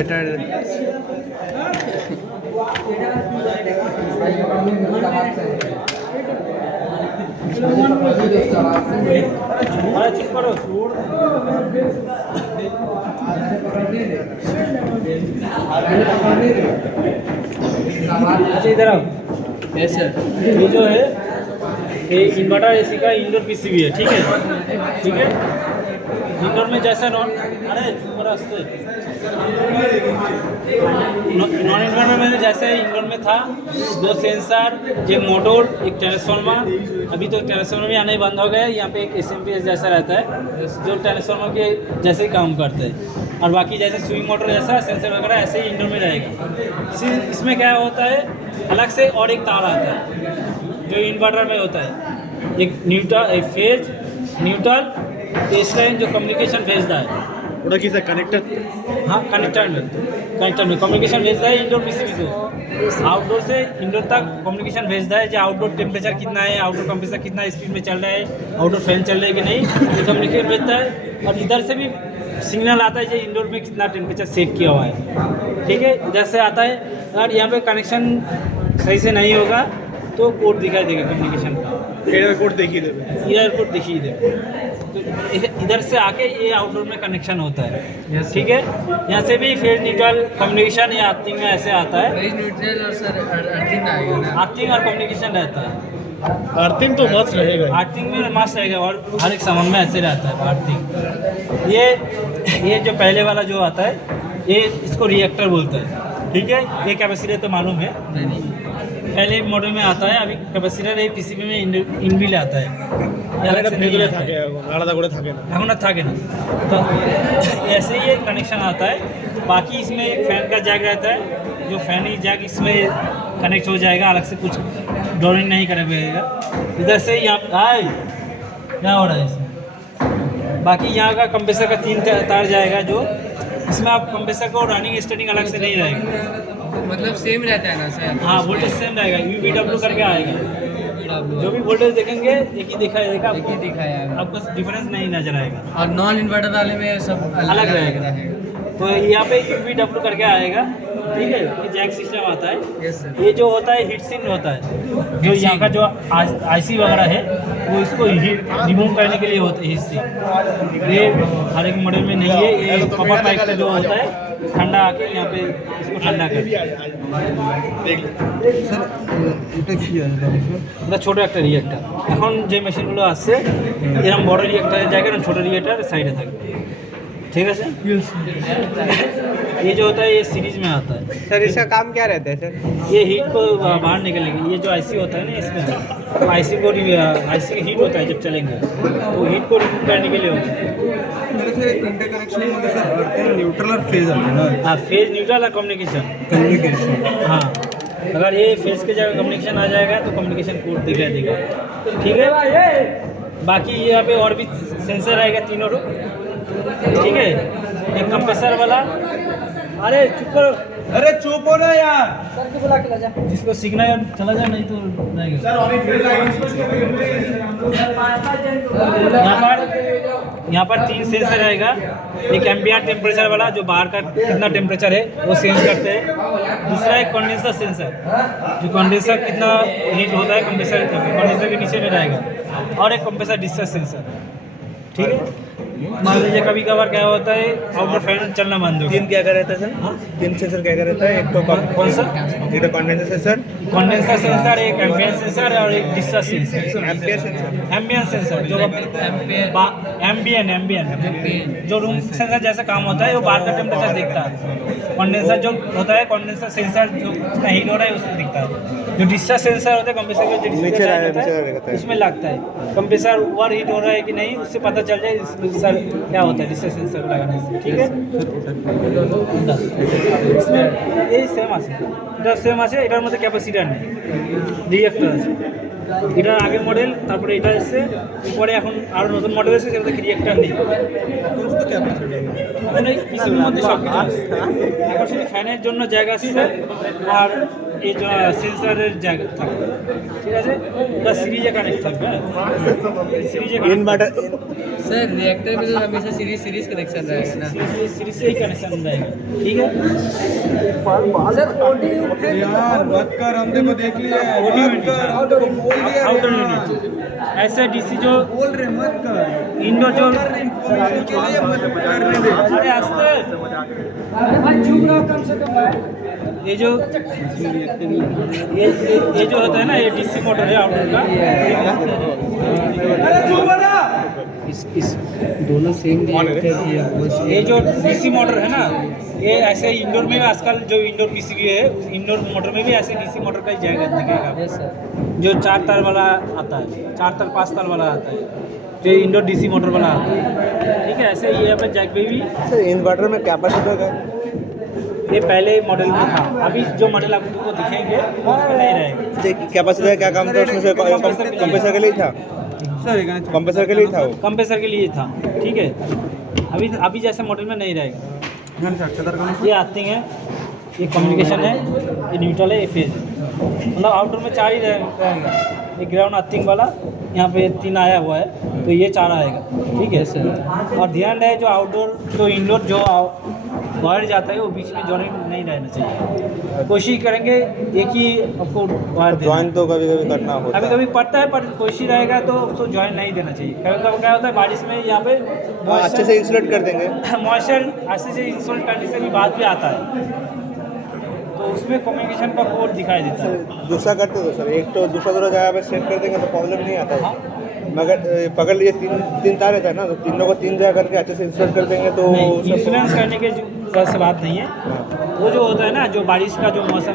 ওইটার अच्छा इधर आओ। यस सर ये जो है ये इन्वर्टर एसी का इंडोर पीसीबी है, ठीक है ठीक है। इंडोर में जैसा नॉन इन्वर्टर में जैसे इंडोर में था 2 सेंसर, एक मोटर, एक ट्रांसफार्मर। अभी तो ट्रांसफार्मर भी आना ही बंद हो गया है। यहाँ पे एक एसएमपीएस जैसा रहता है जो ट्रांसफार्मर के जैसे ही काम करता है, और बाकी जैसे स्विंग मोटर जैसा सेंसर वगैरह ऐसे ही इंडोर में रहेगा। इसमें क्या होता है, अलग से और एक तार आता है जो इन्वर्टर में होता है, एक न्यूट्रल, एक फेज न्यूट्रल, इस लाइन जो कम्युनिकेशन भेजता है ওটা কি স্যার কানেক্টর? हाँ कनेक्टर में कम्युनिकेशन भेजता है इंडोर पीसीबी से। आउटडोर से इंडोर तक कम्युनिकेशन भेजता है जो आउटडोर टेम्परेचर कितना है, आउटडोर कंप्रेसर कितना स्पीड में चल रहा है, आउटडोर फैन चल रहा है कि नहीं, ये कम्युनिकेशन भेजता है। और इधर से भी सिग्नल आता है जो इंडोर में कितना टेम्परेचर सेट किया हुआ है, ठीक है। इधर से आता है। और यहाँ पे कनेक्शन सही से नहीं होगा तो कोड दिखाई देगा कम्युनिकेशन का, এয়ারপোর্ট দেখিয়ে দেবে। एयरपोर्ट दिखिए दे। तो इधर से आके ये आउटडोर में कनेक्शन होता है, ठीक है। यहाँ से भी फेज न्यूट्रल कम्युनिकेशन या अर्थिंग में ऐसे आता है। वेज न्यूट्रल और सर अर्थिंग आएगा ना? अर्थिंग और कम्युनिकेशन रहता है। अर्थिंग तो मस्त रहेगा। अर्थिंग में मस्त रहेगा और हर एक सामान में ऐसे रहता है अर्थिंग। ये जो पहले वाला जो आता है ये इसको रिएक्टर बोलते हैं, ठीक है। ये कैपेसिटर तो मालूम है, नहीं पहले मॉडल में आता है। अभी कैपेसिटर ये पीसीबी में इनबिल्ट आता है, ये अलग से नहीं ভেতরে आता है। থাকে, আলাদা করে থাকে না। এখন আর থাকে না। तो ऐसे ही एक कनेक्शन आता है। बाकी इसमें एक फ़ैन का जैक रहता है, जो फ़ैन ही जैक इसमें कनेक्ट हो जाएगा, अलग से कुछ ड्रॉइंग नहीं करना पड़ेगा। इधर से यहाँ आए क्या हो रहा है इसमें। बाकी यहाँ का कंप्रेसर का 3 तार जाएगा, जो इसमें आप कंप्रेसर को रनिंग स्टार्टिंग अलग से नहीं रहेगा। मतलब सेम रहता है ना सर? हाँ वोल्टेज सेम रहेगा, UVW करके आएगा। जो भी वोल्टेज देखेंगे एक ही दिखाई देगा, एक ही दिखाया है। आपको डिफरेंस नहीं नजर आएगा, और नॉन इन्वर्टर वाले में सब अलग रहेगा। तो यहाँ पे UVW करके आएगा, ठीक है। ये जैक सिस्टम आता है। Yes sir. ये जो होता है हीट सिंक होता है, जो यहाँ का जो आईसी वगैरह है वो इसको हीट रिमूव करने के लिए होता है हीट सिंक। ये हर एक मॉडल में नहीं है। ये कॉपर टाइप का जो होता है ठंडा आके यहाँ पे इसको ठंडा कर এটা ছোট একটা রিয়েক্টর। এখন যে মেশিনগুলো আসছে এরকম বড় রিয়েক্টরের জায়গায় না ছোট রিয়েক্টর साइड থাকে, ठीक है सर। ये जो होता है ये सीरीज में आता है। सर इसका काम क्या रहता है सर? ये हीट को बाहर निकलेगी। ये जो आईसी होता है ना इसमें आईसी को आईसी का हीट होता है जब चलेंगे तो हीट को रिमूव करने के लिए होता है। न्यूट्रल और फेज है ना? हाँ फेज न्यूट्रल और कम्युनिकेशन। हाँ अगर ये फेज के जगह कम्युनिकेशन आ जाएगा तो कम्युनिकेशन कोड दिखाई देगा, ठीक है। बाकी यहाँ पे और भी सेंसर आएगा तीनों, ठीक है। एक कंप्रेसर वाला, अरे चुप करो, अरे चुप हो ना यार। सर को बुला के ला जा, जिसको सीखना है चला जा, नहीं तो रहेगा। यहाँ पर 3 सेंसर रहेगा। एक एम्बिएंट टेम्परेचर वाला जो बाहर का कितना टेम्परेचर है वो सेंस करते हैं। दूसरा एक कंडेंसर सेंसर, जो कंडेंसर कितना हीट होता है कंडेंसर के नीचे में रहेगा। और एक कंप्रेसर डिस्चार्ज सेंसर, ठीक है। मान लीजिए कभी कभार क्या होता है आउटडोर फैन चलना बंद हो गया। तीन क्या क्या रहता है सर? हाँ? 3 सेंसर क्या क्या रहता है? एक तो कौन सा? एक तो कंडेंसर सेंसर, कंडेंसर सेंसर, एक एम्बिएंट सेंसर और एक discharge sensor. Ampere sensor, ambient sensor जो एम्बिएंट जो रूम सेंसर जैसा काम होता है वो बाहर का टेम्परेचर दिखता है। कंडेंसर जो होता है कंडेंसर सेंसर जो कितना हीट हो रहा है उसमें दिखता है। जो डिस्चार्ज सेंसर होता है कंप्रेसर का जो डिस्चार्ज होता है उसमें लगता है कंप्रेसर ओवर हीट हो रहा है कि नहीं, उससे पता चल जाए सेंसर क्या होता है डिस्चार्ज सेंसर लगाने से, ठीक है। इसमें এই সেম আছে, এটা সেম আছে। এটার মধ্যে ক্যাপাসিটার নেই, রিঅ্যাক্টর আছে। এটার আগের মডেল, তারপরে এটা এসছে, এরপরে এখন আরও নতুন মডেল এসেছে যেটাতে রিঅ্যাক্টর নেই। এখন এই পিসিবির মধ্যে সব কিছু আছে। এখন শুধু ফ্যানের জন্য জায়গা আসছে আর এই যে সেন্সর জায়গা থাকবে, ঠিক আছে? বা সিরিজে কানেক্ট থাকবে, সিরিজে इन्वर्टर सर रिएक्टर में तो हमेशा सीरीज कनेक्शन रहेगा ना। सीरीज से ही कनेक्शन रहेगा, ठीक है? आउटर यूनिट ऐसे डीसी जो इंडोर जो अरे आस्ते ये जो ये जो होता है ना, ये डीसी मोटर है आउटर का। इस दोनों सेम रिएक्टर किया ये जो डीसी मोटर है ना, ये ऐसे इंडोर में भी आजकल जो इंडोर पीसीबी है, इंडोर मोटर में भी ऐसे डीसी मोटर का ही जाएगा दिखेगा, यस सर। जो 4 तार वाला आता है, 4 तार 5 तार वाला आता है, जो इंडोर डीसी मोटर वाला आता है, ठीक है? ऐसे ये अपने जैक पे भी सर इन्वर्टर में कैपेसिटर का ये पहले मॉडल में था, अभी जो मॉडल आपको दिखेंगे वो उसमें नहीं रहेगा। कैपेसिटर क्या काम था उसमें से? कंप्रेसर के लिए था, कंप्रेसर के लिए था वो। कंप्रेसर के लिए था, ठीक है? अभी जैसे मॉडल में नहीं रहेगा। ये आर्थिंग है, ये कम्युनिकेशन है, ये न्यूट्रल है, ये फेज है। मतलब आउटडोर में 4 ही रहेगा। ये ग्राउंड अर्थिंग वाला यहाँ पे 3 आया हुआ है, तो ये 4 आएगा, ठीक है सर? और ध्यान रहे जो आउटडोर जो इंडोर जो वायर जाता है वो बीच में जॉइंट नहीं रहना चाहिए। कोशिश करेंगे एक ही आपको वायर देना। ज्वाइन तो कभी कभी करना होता कभी है। कभी पड़ता है, पर कोशिश रहेगा तो उसको जॉइन नहीं देना चाहिए। कभी कभी क्या होता है बारिश में यहाँ पे हाँ, अच्छे से इंसुलेट कर देंगे। मॉइस्चर अच्छे से इंस्टॉल करने से भी बाद भी आता है, तो उसमें कम्युनिकेशन का कोड दिखाई देता है। दूसरा करते तो सर, एक तो दूसरा जगह पे सेट कर देंगे तो प्रॉब्लम नहीं आता है। मगर पकड़ लीजिए 3 तार रहता है ना, तो तीनों को 3 जगह करके अच्छे से इंसुलेट कर देंगे तो नहीं, इंश्योरेंस करने के से बात नहीं है। वो जो होता है ना, जो बारिश का जो मौसम